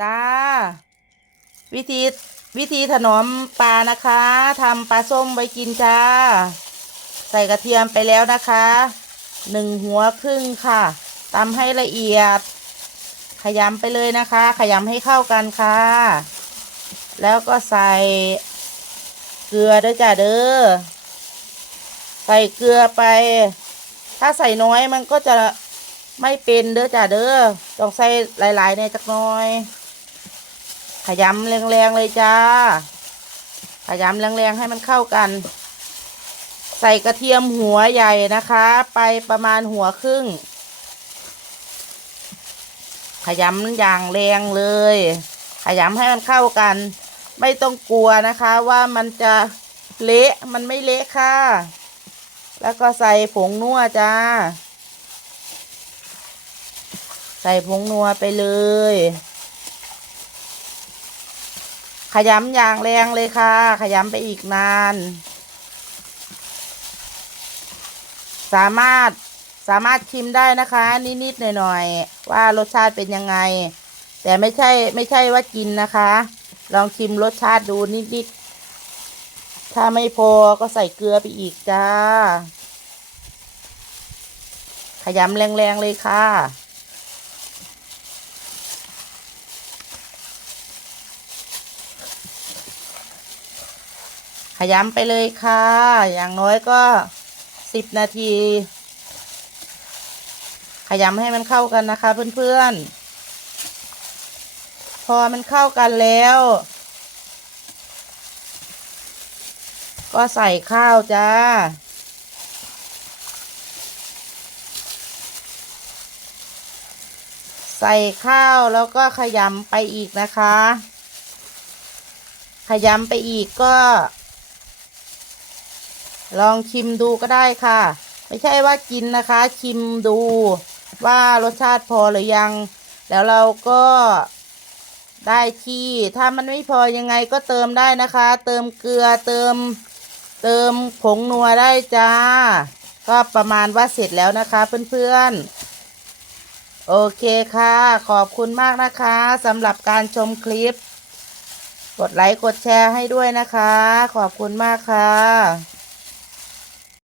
จ้า วิธีวิธีถนอมปลานะคะทำปลาส้มไว้กินจ้า ใส่กระเทียมไปแล้วนะคะหนึ่งหัวครึ่งค่ะตำให้ละเอียด ขยำไปเลยนะคะ ขยำให้เข้ากันค่ะ แล้วก็ใส่เกลือด้วยจ้าเด้อใส่เกลือไป ถ้าใส่น้อยมันก็จะไม่เป็นเด้อจ้าเด้อต้องใส่หลายๆในจักน้อย ขยำแรงๆเลยจ้า ขยำแรงๆให้มันเข้ากัน ใส่กระเทียมหัวใหญ่นะคะ ไปประมาณหัวครึ่ง ขยำอย่างแรงเลย ขยำให้มันเข้ากัน ไม่ต้องกลัวนะคะว่ามันจะเละมันไม่เละค่ะ แล้วก็ใส่ผงนัวจ้า ใส่ผงนัวไปเลย ขยำอย่างแรงเลยค่ะ ขยำไปอีกนาน สามารถสามารถชิมได้นะคะ นิดๆหน่อยๆว่ารสชาติเป็นยังไง แต่ไม่ใช่ไม่ใช่ว่ากินนะคะ ลองชิมรสชาติดูนิดๆถ้าไม่พอก็ใส่เกลือไปอีกจ้า ขยำแรงๆเลยค่ะ ยำไปเลยค่ะ อย่างน้อยก็สิบนาที ขยำให้มันเข้ากันนะคะ เพื่อนๆ พอมันเข้ากันแล้ว ก็ใส่ข้าวจ้าใส่ข้าวแล้วก็ขยำไปอีกนะคะ ขยำไปอีกก็ ลองชิมดูก็ได้ค่ะ ไม่ใช่ว่ากินนะคะ ชิมดูว่ารสชาติพอหรือยัง แล้วเราก็ได้ที่ถ้ามันไม่พอยังไงก็เติมได้นะคะ เติมเกลือเติม เติมผงนัวได้จ้า ก็ประมาณว่าเสร็จแล้วนะคะเพื่อนๆ โอเคค่ะ ขอบคุณมากนะคะสำหรับการชมคลิป กดไลค์กดแชร์ให้ด้วยนะคะ ขอบคุณมากค่ะ